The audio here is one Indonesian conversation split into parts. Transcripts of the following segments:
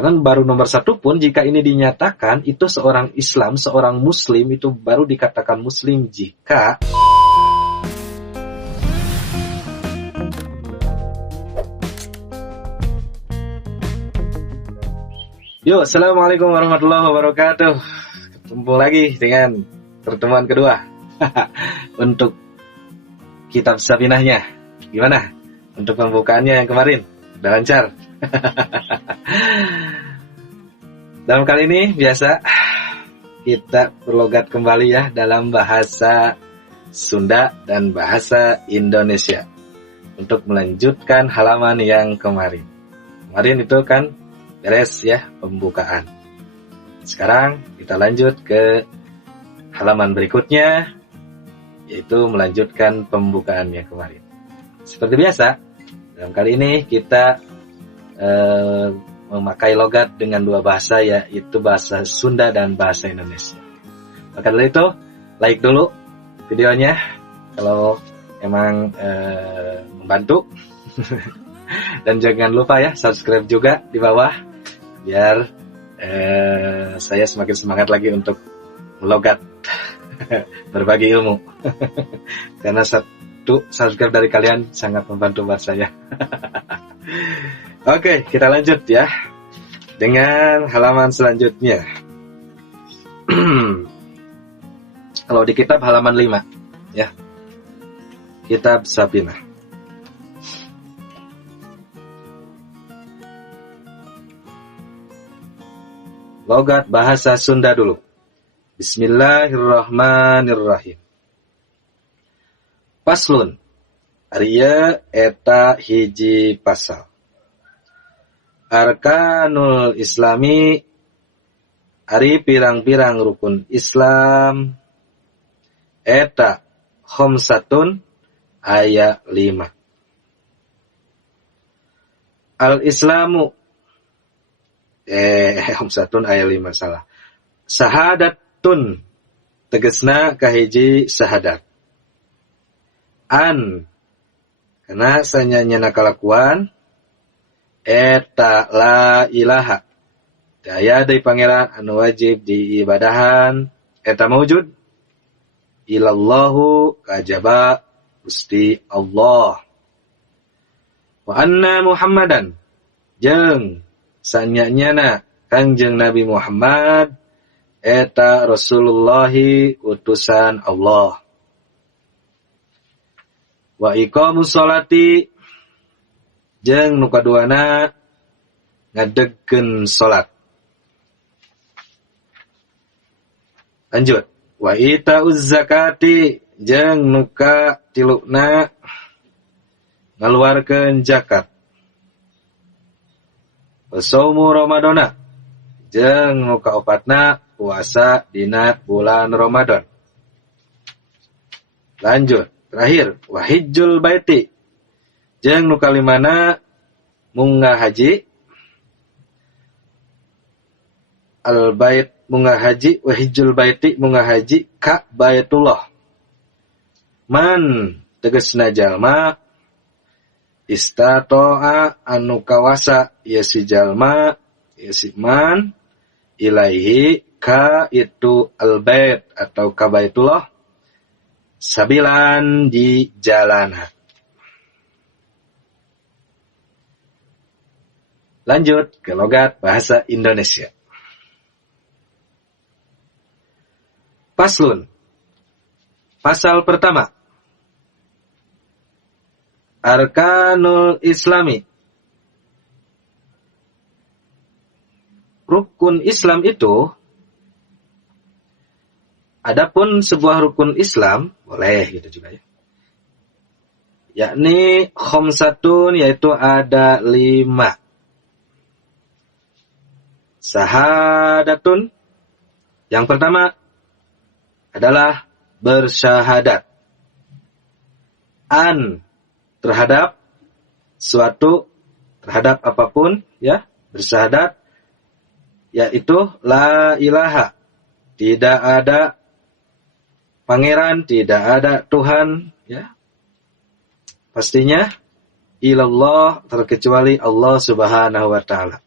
Karena baru nomor satu pun jika ini dinyatakan, itu seorang Islam, seorang Muslim itu baru dikatakan Muslim jika Yo, assalamualaikum warahmatullahi wabarakatuh. Ketemu lagi dengan pertemuan kedua untuk kitab Safinahnya. Gimana? Untuk pembukaannya yang kemarin udah lancar. Dalam kali ini biasa kita berlogat kembali ya dalam bahasa Sunda dan bahasa Indonesia untuk melanjutkan halaman yang kemarin. Kemarin itu kan beres ya pembukaan. Sekarang kita lanjut ke halaman berikutnya, yaitu melanjutkan pembukaannya kemarin. Seperti biasa, dalam kali ini kita memakai logat dengan dua bahasa, yaitu bahasa Sunda dan bahasa Indonesia. Maka dari itu, like dulu videonya kalau emang membantu. Dan jangan lupa ya subscribe juga di bawah biar saya semakin semangat lagi untuk melogat berbagi ilmu. Karena satu subscribe dari kalian sangat membantu buat saya. Oke, kita lanjut ya dengan halaman selanjutnya. Kalau di kitab halaman 5 ya, kitab Safinah. Logat bahasa Sunda dulu. Bismillahirrahmanirrahim. Paslun. Arya eta hiji pasal. Arkanul Islami ari pirang-pirang rukun Islam eta khomsatun aya 5. Al-Islamu khomsatun aya 5 salah. Sahadatun tegesna kahiji sahadat. An karena sanyanyana kalakuan eta la ilaha daya dari pangeran anu wajib diibadahan eta maujud ilallahu kajaba Gusti Allah. Wa anna Muhammadan jeung sanyanyana Kangjeng Nabi Muhammad eta Rasulullahi utusan Allah. Wa iqamus sholati jeung nu kaduana ngadegkeun salat. Lanjut. Wa itauz zakati jeung nu katiluna ngaluarkeun zakat. Wasaumu Ramadana jeung nu kaopatna puasa dina bulan Ramadan. Lanjut, terakhir wahijjul baiti jeung nu kalimana munggah haji. Al bait munggah haji, wahijjul baiti munggah haji ka Baitullah. Man tegasna jalma istato'a anu kawasa ya si jalma ya si man ilaihi ka itu al-bait atau ka Baitullah sabilan di jalanan. Lanjut ke logat bahasa Indonesia. Paslun. Pasal pertama. Arkanul Islami. Rukun Islam itu, adapun sebuah rukun Islam, boleh gitu juga ya. Yakni khomsatun, yaitu ada 5. Sahadatun, yang pertama adalah bersyahadat. An, terhadap suatu, terhadap apapun ya, bersyahadat yaitu la ilaha, tidak ada pangeran, tidak ada Tuhan ya, pastinya ilallah terkecuali Allah Subhanahu wa taala.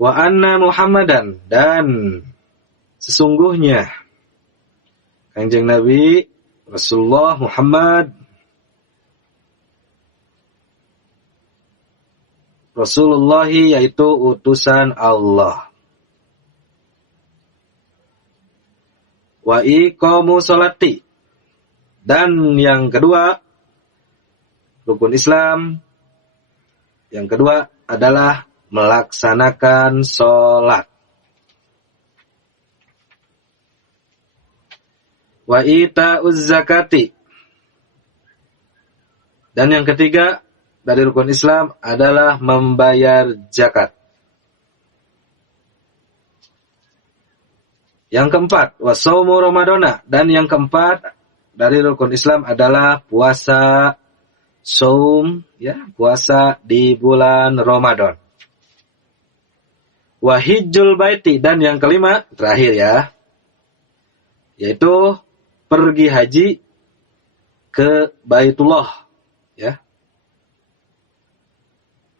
Wa anna Muhammadan, dan sesungguhnya Kanjeng Nabi Rasulullah Muhammad Rasulullahi, yaitu utusan Allah. Wa iqamu sholati, dan yang kedua rukun Islam yang kedua adalah melaksanakan sholat. Wa ita'uz zakati, dan yang ketiga dari rukun Islam adalah membayar zakat. Yang keempat, wasaumu Ramadana, dan yang keempat dari rukun Islam adalah puasa saum, ya, puasa di bulan Ramadan. Wahijjul baiti, dan yang kelima terakhir ya, yaitu pergi haji ke Baitullah, ya.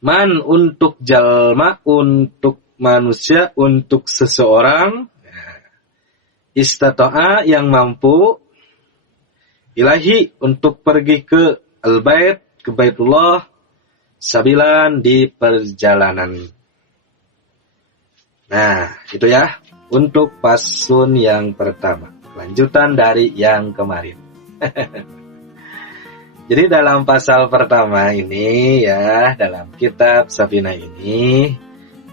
Man, untuk jalma, untuk manusia, untuk seseorang, istata'a, yang mampu, ilahi, untuk pergi ke al-bait, ke Baitullah, sabilan, di perjalanan. Nah, itu ya untuk pasun yang pertama, lanjutan dari yang kemarin. Jadi dalam pasal pertama ini ya, dalam kitab Safinah ini,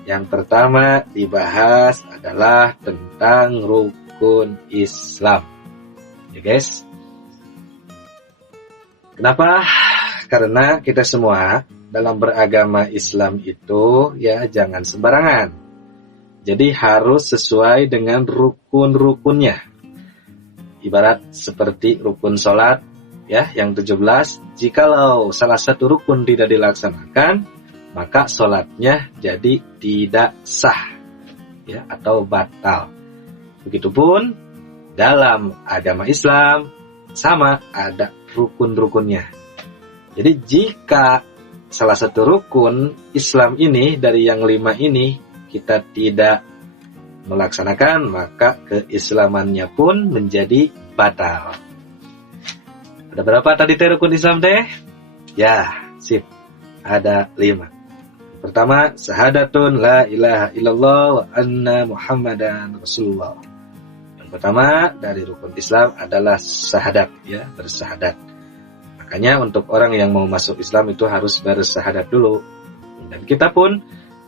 yang pertama dibahas adalah tentang rukun Islam. Ya guys. Kenapa? Karena kita semua dalam beragama Islam itu ya jangan sembarangan. Jadi harus sesuai dengan rukun-rukunnya. Ibarat seperti rukun sholat, ya, yang 17, jikalau salah satu rukun tidak dilaksanakan, maka sholatnya jadi tidak sah, ya, atau batal. Begitupun dalam agama Islam sama ada rukun-rukunnya. Jadi jika salah satu rukun Islam ini dari yang 5 ini kita tidak melaksanakan, maka keislamannya pun menjadi batal. Ada berapa tadi rukun Islam teh? Ya, sip. Ada 5. Pertama, syahadatun la ilaha illallah wa anna Muhammadan Rasulullah. Yang pertama dari rukun Islam adalah syahadat, ya, bersyahadat. Makanya untuk orang yang mau masuk Islam itu harus bersyahadat dulu. Dan kita pun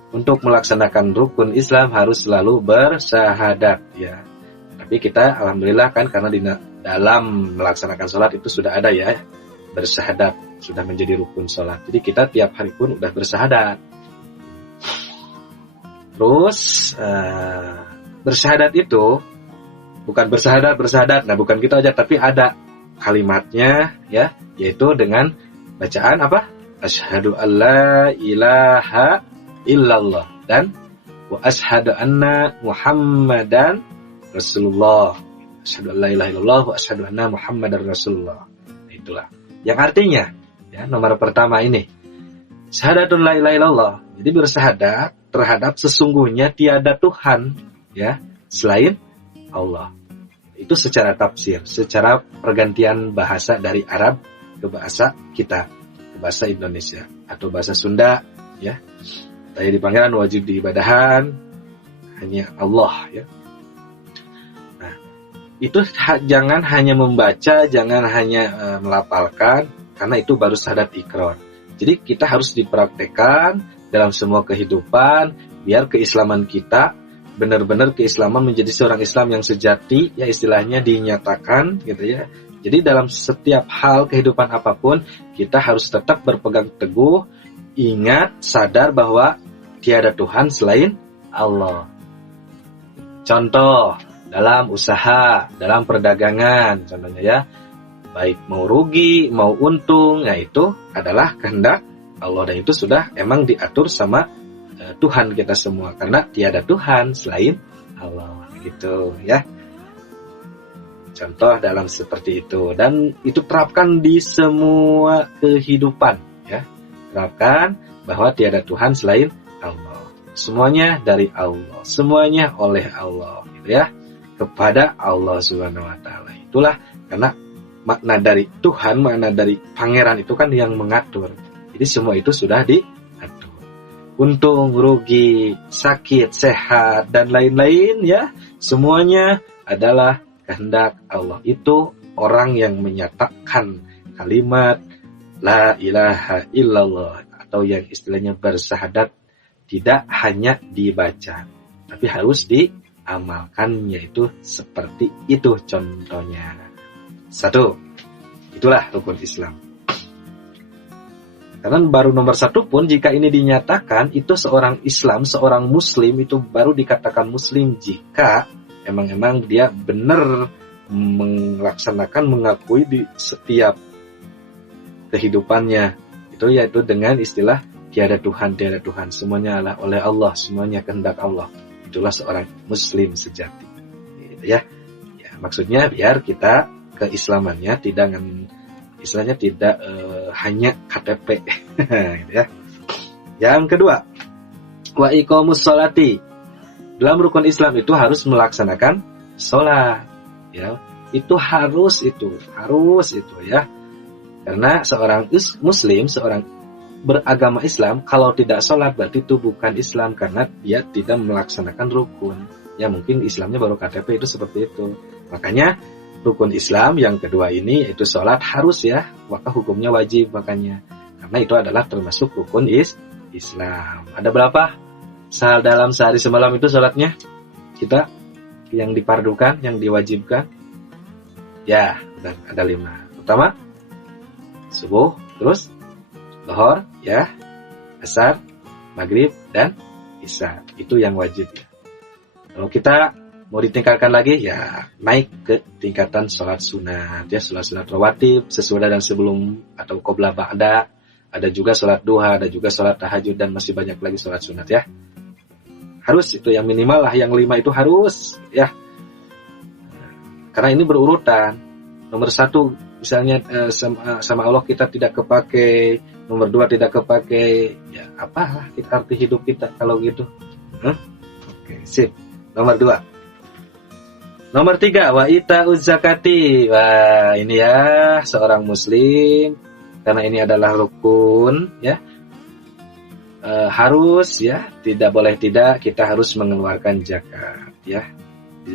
untuk melaksanakan rukun Islam harus selalu bersyahadat, ya. Tapi kita alhamdulillah kan karena di dalam melaksanakan sholat itu sudah ada ya bersyahadat, sudah menjadi rukun sholat. Jadi kita tiap hari pun udah bersyahadat. Terus bersyahadat itu bukan bersyahadat. Nah, bukan gitu aja, tapi ada kalimatnya ya, yaitu dengan bacaan apa? Asyhadu alla ilaha illallah dan wa asyhadu anna Muhammadan Rasulullah. Asyhadu alla ilaha illallah wa asyhadu anna Muhammadar Rasulullah. Itulah. Yang artinya ya, nomor pertama ini syahadatun la ilaha illallah. Jadi bersyahadat terhadap sesungguhnya tiada Tuhan ya selain Allah. Itu secara tafsir, secara pergantian bahasa dari Arab ke bahasa kita, ke bahasa Indonesia atau bahasa Sunda ya. Tadi di panggilan wajib diibadahan hanya Allah ya. Nah, itu jangan hanya membaca, jangan hanya melafalkan, karena itu baru syahadat ikrar. Jadi kita harus dipraktekkan dalam semua kehidupan biar keislaman kita benar-benar keislaman menjadi seorang Islam yang sejati, ya istilahnya dinyatakan gitu ya. Jadi dalam setiap hal kehidupan apapun kita harus tetap berpegang teguh, ingat, sadar bahwa tiada Tuhan selain Allah. Contoh dalam usaha, dalam perdagangan contohnya ya, baik mau rugi mau untung, ya itu adalah kehendak Allah dan itu sudah emang diatur sama Tuhan kita semua, karena tiada Tuhan selain Allah gitu ya. Contoh dalam seperti itu, dan itu terapkan di semua kehidupan ya. Terapkan bahwa tiada Tuhan selain Allah. semuanya dari Allah, semuanya oleh Allah, gitu ya, kepada Allah Subhanahu wa taala. Itulah karena makna dari Tuhan, makna dari pangeran itu kan yang mengatur. Jadi semua itu sudah diatur. Untung, rugi, sakit, sehat dan lain-lain ya, semuanya adalah kehendak Allah. Itu orang yang menyatakan kalimat la ilaha illallah, atau yang istilahnya bersyahadat, tidak hanya dibaca tapi harus diamalkan, yaitu seperti itu contohnya. 1, itulah rukun Islam. Karena baru nomor 1 pun jika ini dinyatakan, itu seorang Islam, seorang Muslim itu baru dikatakan Muslim jika emang dia benar melaksanakan, mengakui di setiap kehidupannya itu, yaitu dengan istilah tiada Tuhan, semuanya adalah oleh Allah, semuanya kehendak Allah. Itulah seorang Muslim sejati, gitu ya. Ya, maksudnya biar kita keislamannya tidak istilahnya tidak hanya KTP, gitu ya. Yang kedua, wa iqamus sholati. Dalam rukun Islam itu harus melaksanakan sholat, ya. Itu harus ya. Karena seorang Muslim, seorang beragama Islam, kalau tidak sholat berarti itu bukan Islam, karena dia tidak melaksanakan rukun. Ya mungkin Islamnya baru KTP, itu seperti itu. Makanya rukun Islam yang kedua ini yaitu sholat harus ya, maka hukumnya wajib makanya. Karena itu adalah termasuk rukun Islam. Ada berapa? Dalam sehari semalam itu sholatnya kita yang dipardukan, yang diwajibkan? Ya, ada 5. Pertama, subuh, terus zuhur, ya, asar, maghrib, dan isya. Itu yang wajib ya. Kalau kita mau ditingkatkan lagi, ya naik ke tingkatan sholat sunat, ya, sholat rawatib, sesudah dan sebelum atau qobla ba'da. Ada juga sholat duha, ada juga sholat tahajud, dan masih banyak lagi sholat sunat ya. Harus itu yang minimal lah, yang 5 itu harus ya. Karena ini berurutan. Nomor 1 misalnya sama Allah kita tidak kepake, nomor 2 tidak kepake, ya apalah kita arti hidup kita kalau gitu. Oke, sip. Nomor 2. Nomor 3, wa ita'uz zakati. Wah, ini ya seorang muslim, karena ini adalah rukun ya. Harus ya, tidak boleh tidak, kita harus mengeluarkan zakat ya.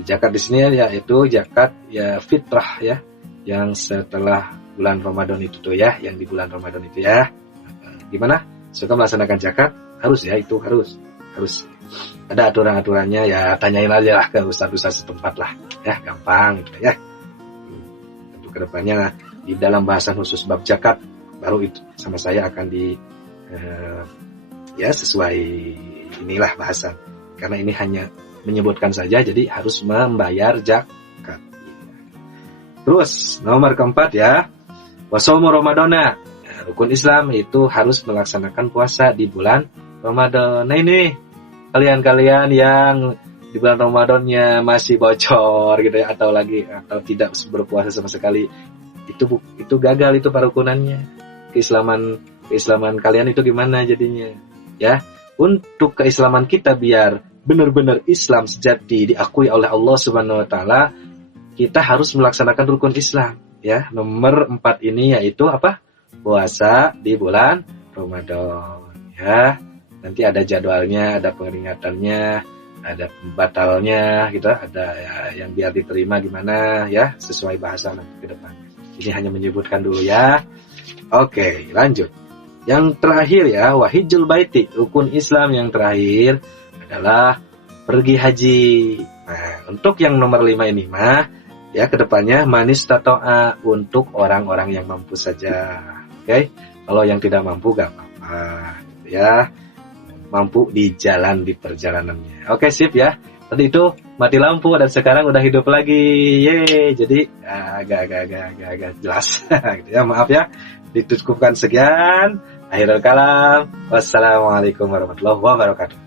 Zakat di sini yaitu zakat ya fitrah ya, yang setelah bulan Ramadan itu tuh ya, yang di bulan Ramadan itu ya. Gimana? Suka melaksanakan zakat? Harus ya, itu harus. Ada aturan-aturannya ya, tanyain aja lah ke ustaz-ustaz setempat lah ya, gampang gitu ya. Untuk kedepannya di dalam bahasan khusus bab zakat baru itu sama saya akan ya sesuai inilah bahasan, karena ini hanya menyebutkan saja, jadi harus membayar zakat. Terus nomor 4 ya, wasaumu Ramadana. Nah, rukun Islam itu harus melaksanakan puasa di bulan Ramadan. Nah ini kalian-kalian yang di bulan Ramadannya masih bocor gitu ya, atau tidak berpuasa sama sekali, itu gagal itu parukunannya. Keislaman kalian itu gimana jadinya? Ya, untuk keislaman kita biar benar-benar Islam sejati diakui oleh Allah Subhanahu wa taala, kita harus melaksanakan rukun Islam ya. Nomor 4 ini yaitu apa? Puasa di bulan Ramadan ya. Nanti ada jadwalnya, ada peringatannya, ada pembatalnya gitu, ada ya, yang biar diterima gimana ya, sesuai bahasa nanti ke depan. Ini hanya menyebutkan dulu ya. Oke, lanjut. Yang terakhir ya, wahijul baiti, rukun Islam yang terakhir adalah pergi haji. Nah, untuk yang nomor 5 ini mah ya kedepannya manis tatoa, untuk orang-orang yang mampu saja. Oke, kalau yang tidak mampu gak apa-apa ya, mampu di jalan, di perjalanannya. Oke, sip ya. Tadi itu mati lampu dan sekarang udah hidup lagi. Yeay, jadi agak jelas. Gitu ya, maaf ya. Ditutupkan sekian. Akhirul kalam. Wassalamualaikum warahmatullahi wabarakatuh.